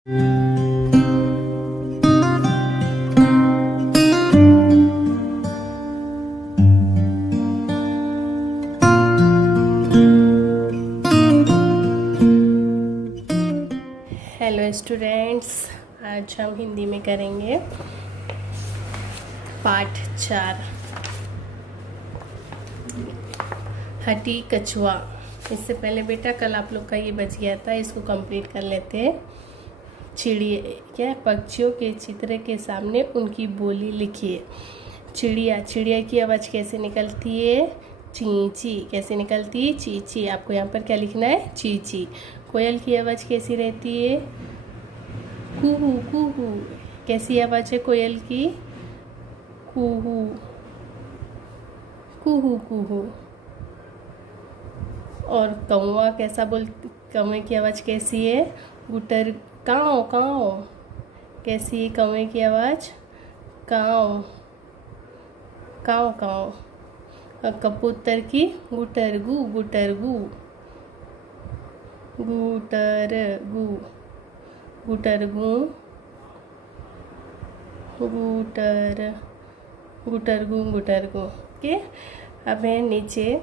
Hello students, आज हम हिंदी में करेंगे पाठ 4 हटी कछुआ। इससे पहले बेटा कल आप लोग का ये बच गया था, इसको कंप्लीट कर लेते हैं। चिड़िया पक्षियों के चित्र के सामने उनकी बोली लिखिए। चिड़िया की आवाज़ कैसे निकलती है? ची ची। कैसे निकलती है? ची ची। आपको यहाँ पर क्या लिखना है? ची ची। कोयल की आवाज़ कैसी रहती है? कुहू कुहू। कैसी आवाज़ है कोयल की? कुहू कुहू कुहू। और कौवा कैसा कौवे की आवाज़ कैसी है? गुटर काँव काँव। कैसी है कौवे की आवाज़? काँव काँव काँव। और कबूतर की? गुटरगू गुटरगू गुटरगू गुटरगू गुटरगू गुटरगू। ओके, अब है नीचे।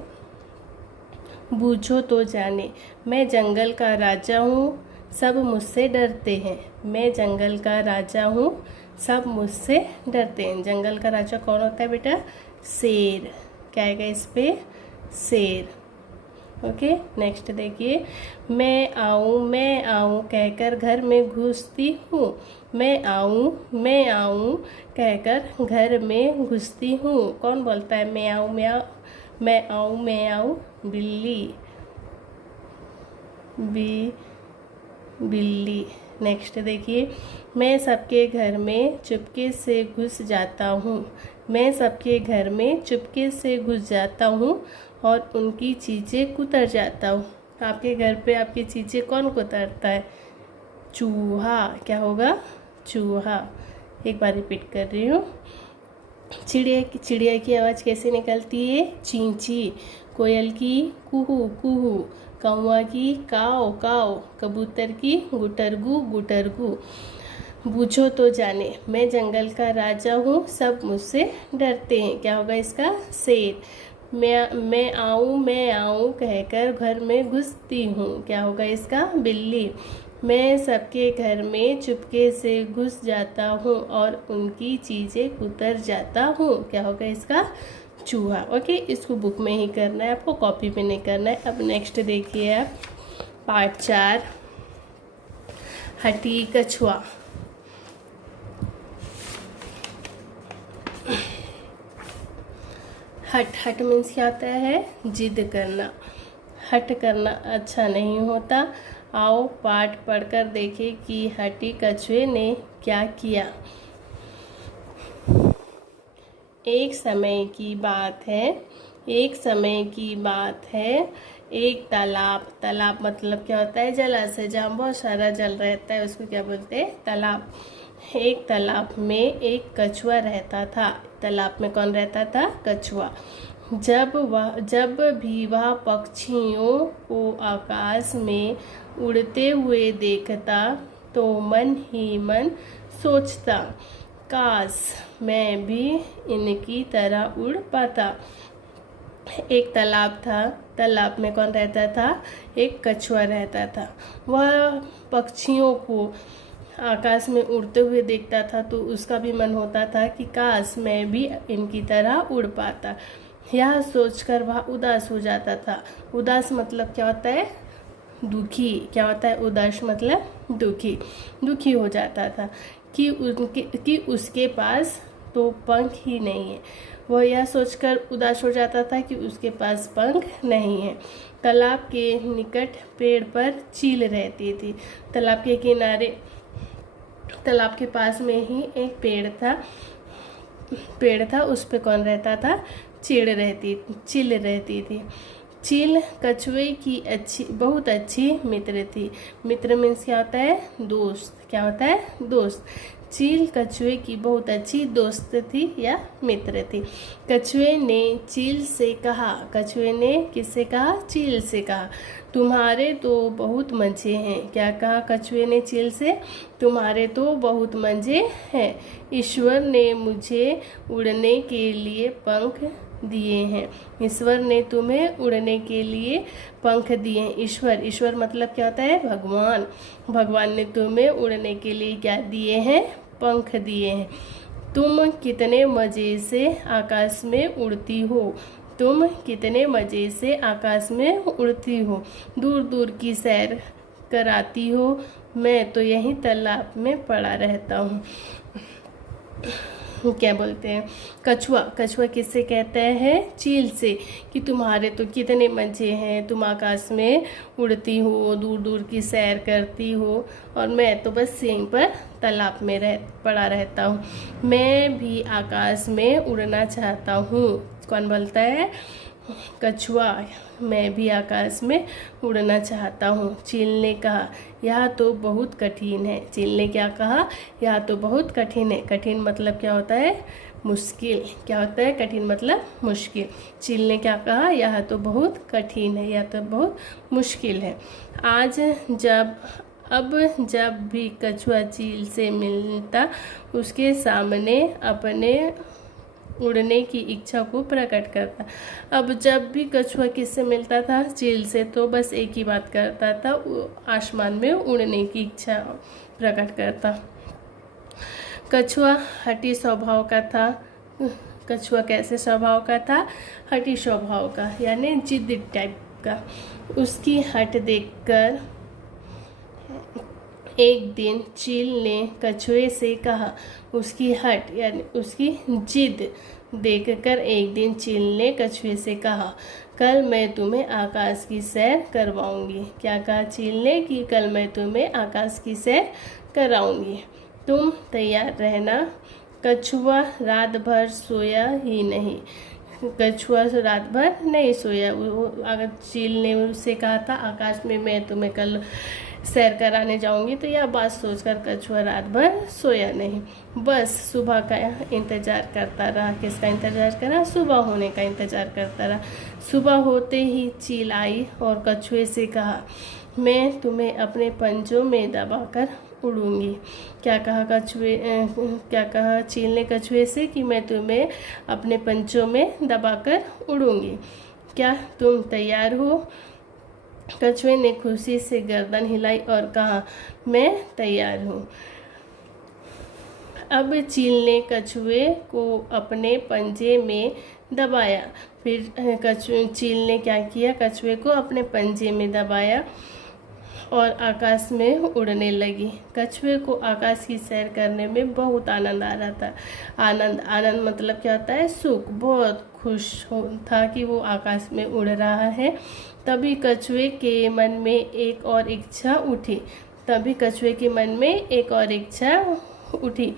बूझो तो जाने, मैं जंगल का राजा हूँ, सब मुझसे डरते हैं। मैं जंगल का राजा हूँ, सब मुझसे डरते हैं। जंगल का राजा कौन होता है बेटा? शेर। क्या आएगा इस पे? शेर। ओके, नेक्स्ट देखिए। मैं आऊँ कहकर घर में घुसती हूँ। मैं आऊँ कहकर घर में घुसती हूँ। कौन बोलता है मैं आऊँ मैं आऊँ? मैं आऊँ बिल्ली। बिल्ली। नेक्स्ट देखिए। मैं सबके घर में चुपके से घुस जाता हूँ। मैं सबके घर में चुपके से घुस जाता हूँ और उनकी चीज़ें कुतर जाता हूँ। आपके घर पे आपकी चीज़ें कौन कुतरता है? चूहा। क्या होगा? चूहा। एक बार रिपीट कर रही हूँ। चिड़िया की आवाज़ कैसे निकलती है? ची ची। कोयल की? कुहू कुहू। कौवा की? काव काव। कबूतर की? गुटरगू गुटरगू। बूझो तो जाने, मैं जंगल का राजा हूँ, सब मुझसे डरते हैं। क्या होगा इसका? शेर। मैं आऊँ कहकर घर में घुसती हूँ। क्या होगा इसका? बिल्ली। मैं सबके घर में चुपके से घुस जाता हूँ और उनकी चीज़ें कुतर जाता हूँ। क्या होगा इसका? चूहा। ओके, इसको बुक में ही करना है, आपको कॉपी पे नहीं करना है। अब नेक्स्ट देखिए आप पार्ट 4 हटी कछुआ। हट मीन्स क्या होता है? जिद करना। हट करना अच्छा नहीं होता। आओ पाठ पढ़कर देखें कि हटी कछुए ने क्या किया। एक समय की बात है, एक तालाब मतलब क्या होता है? जलाशय, जहाँ बहुत सारा जल रहता है उसको क्या बोलते हैं? तालाब। एक तालाब में एक कछुआ रहता था। तालाब में कौन रहता था? कछुआ। जब भी वह पक्षियों को आकाश में उड़ते हुए देखता तो मन ही मन सोचता, काश मैं भी इनकी तरह उड़ पाता। एक तालाब था, तालाब में कौन रहता था? एक कछुआ रहता था। वह पक्षियों को आकाश में उड़ते हुए देखता था तो उसका भी मन होता था कि काश मैं भी इनकी तरह उड़ पाता। यह सोचकर वह उदास हो जाता था। उदास मतलब क्या होता है? दुखी। क्या होता है? उदास मतलब दुखी हो जाता था कि उसके पास तो पंख ही नहीं है। वह यह सोचकर उदास हो जाता था कि उसके पास पंख नहीं है। तालाब के निकट पेड़ पर चील रहती थी। तालाब के किनारे, तालाब के पास में ही एक पेड़ था। उस पे कौन रहता था? चील रहती थी। चील कछुए की बहुत अच्छी मित्र थी। मित्र मीन्स क्या होता है? दोस्त। क्या होता है? दोस्त। चील कछुए की बहुत अच्छी दोस्त थी या मित्र थी। कछुए ने चील से कहा, कछुए ने किससे कहा? चील से कहा, तुम्हारे तो बहुत मज़े हैं। क्या कहा कछुए ने चील से? तुम्हारे तो बहुत मज़े हैं। ईश्वर ने मुझे उड़ने के लिए पंख दिए हैं। ईश्वर ने तुम्हें उड़ने के लिए पंख दिए हैं। ईश्वर मतलब क्या होता है? भगवान। भगवान ने तुम्हें उड़ने के लिए क्या दिए हैं? पंख दिए हैं। तुम कितने मज़े से आकाश में उड़ती हो। तुम कितने मज़े से आकाश में उड़ती हो। दूर दूर की सैर कराती हो। मैं तो यहीं तालाब में पड़ा रहता हूँ। क्या बोलते हैं? कछुआ किससे कहते हैं? चील से, कि तुम्हारे तो कितने मज़े हैं, तुम आकाश में उड़ती हो, दूर दूर की सैर करती हो, और मैं तो बस यहीं पर तालाब में पड़ा रहता हूँ। मैं भी आकाश में उड़ना चाहता हूँ। कौन बोलता है? कछुआ। मैं भी आकाश में उड़ना चाहता हूँ। चील ने कहा, यह तो बहुत कठिन है। चील ने क्या कहा? यह तो बहुत कठिन है। कठिन मतलब क्या होता है? मुश्किल। क्या होता है? कठिन मतलब मुश्किल। चील ने क्या कहा? यह तो बहुत कठिन है, यह तो बहुत मुश्किल है। जब भी कछुआ चील से मिलता, उसके सामने अपने उड़ने की इच्छा को प्रकट करता। अब जब भी कछुआ किससे मिलता था? चील से, तो बस एक ही बात करता था, आसमान में उड़ने की इच्छा प्रकट करता। कछुआ हठी स्वभाव का था। कछुआ कैसे स्वभाव का था? हठी स्वभाव का, यानी जिद्दी टाइप का। उसकी हट देखकर एक दिन चील ने कछुए से कहा, उसकी हट यानी उसकी जिद देखकर एक दिन चील ने कछुए से कहा, कल मैं तुम्हें आकाश की सैर करवाऊंगी। क्या कहा चील ने? कि कल मैं तुम्हें आकाश की सैर कराऊंगी, तुम तैयार रहना। कछुआ रात भर सोया ही नहीं। कछुआ रात भर नहीं सोया। अगर चील ने उससे कहा था आकाश में मैं तुम्हें कल सैर कराने जाऊंगी, तो यह बात सोचकर कछुआ रात भर सोया नहीं, बस सुबह का इंतजार करता रहा। किसका इंतजार करा? सुबह होने का इंतजार करता रहा। सुबह होते ही चील आई और कछुए से कहा, मैं तुम्हें अपने पंजों में दबाकर उड़ूंगी। क्या कहा चील ने कछुए से? कि मैं तुम्हें अपने पंजों में दबाकर उड़ूंगी, क्या तुम तैयार हो? कछुए ने खुशी से गर्दन हिलाई और कहा, मैं तैयार हूँ। अब चील ने कछुए को अपने पंजे में दबाया। फिर चील ने क्या किया? कछुए को अपने पंजे में दबाया और आकाश में उड़ने लगी। कछुए को आकाश की सैर करने में बहुत आनंद आ रहा था। आनंद मतलब क्या होता है? सुख। बहुत खुश था कि वो आकाश में उड़ रहा है। तभी कछुए के मन में एक और इच्छा उठी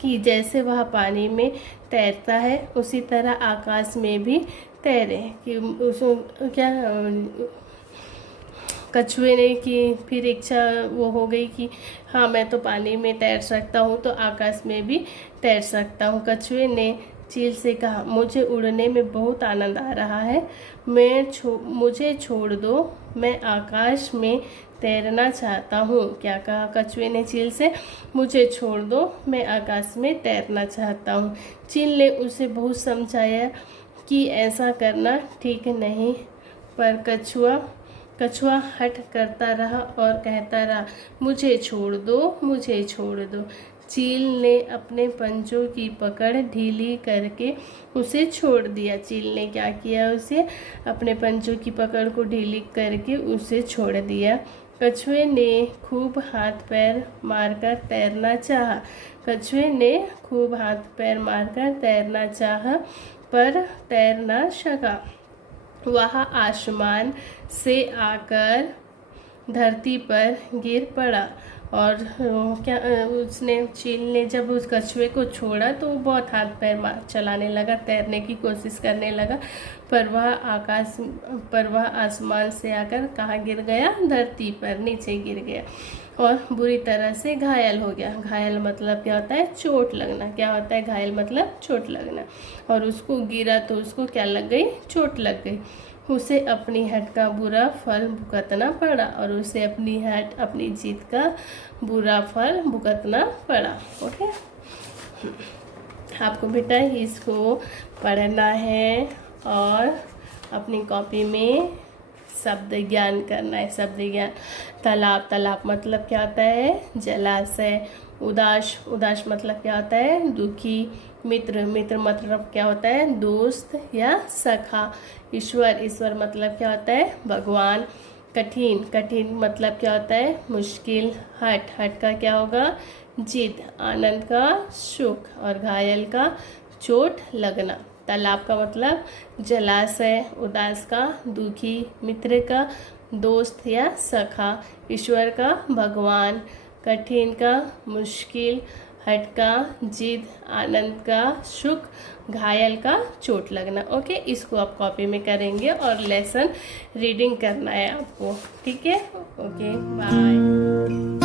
कि जैसे वह पानी में तैरता है उसी तरह आकाश में भी तैरे। कि कछुए ने कि फिर इच्छा वो हो गई कि हाँ मैं तो पानी में तैर सकता हूँ, तो आकाश में भी तैर सकता हूँ। कछुए ने चील से कहा, मुझे उड़ने में बहुत आनंद आ रहा है, मुझे छोड़ दो, मैं आकाश में तैरना चाहता हूँ। क्या कहा कछुए ने चील से? मुझे छोड़ दो, मैं आकाश में तैरना चाहता हूँ। चील ने उसे बहुत समझाया कि ऐसा करना ठीक नहीं, पर कछुआ हठ करता रहा और कहता रहा, मुझे छोड़ दो। चील ने अपने पंजों की पकड़ ढीली करके उसे छोड़ दिया। चील ने क्या किया? उसे अपने पंजों की पकड़ को ढीली करके उसे छोड़ दिया। कछुए ने खूब हाथ पैर मारकर तैरना चाहा, पर तैर न सका। वह आसमान से आकर धरती पर गिर पड़ा। और क्या उसने चील ने जब उस कछुए को छोड़ा तो वो बहुत हाथ पैर चलाने लगा, तैरने की कोशिश करने लगा, पर वह आसमान से आकर कहाँ गिर गया? धरती पर नीचे गिर गया और बुरी तरह से घायल हो गया। घायल मतलब क्या होता है? चोट लगना। क्या होता है? घायल मतलब चोट लगना। और उसको गिरा तो उसको क्या लग गई? चोट लग गई। उसे अपनी हट का बुरा फल भुगतना पड़ा। और उसे अपनी जीत का बुरा फल भुगतना पड़ा। ओके, आपको बेटा इसको पढ़ना है और अपनी कॉपी में शब्द ज्ञान करना है। शब्द ज्ञान। तालाब। तालाब मतलब क्या होता है? जलाशय। उदास। उदास मतलब क्या होता है? दुखी। मित्र। मित्र मतलब क्या होता है? दोस्त या सखा। ईश्वर। ईश्वर मतलब क्या होता है? भगवान। कठिन। कठिन मतलब क्या होता है? मुश्किल। हट। हट का क्या होगा? जिद। आनंद का सुख। और घायल का चोट लगना। तालाब का मतलब जलाशय। उदास का दुखी। मित्र का दोस्त या सखा। ईश्वर का भगवान। कठिन का मुश्किल। हट का जिद। आनंद का सुख। घायल का चोट लगना। ओके, इसको आप कॉपी में करेंगे और लेसन रीडिंग करना है आपको। ठीक है? Okay, bye.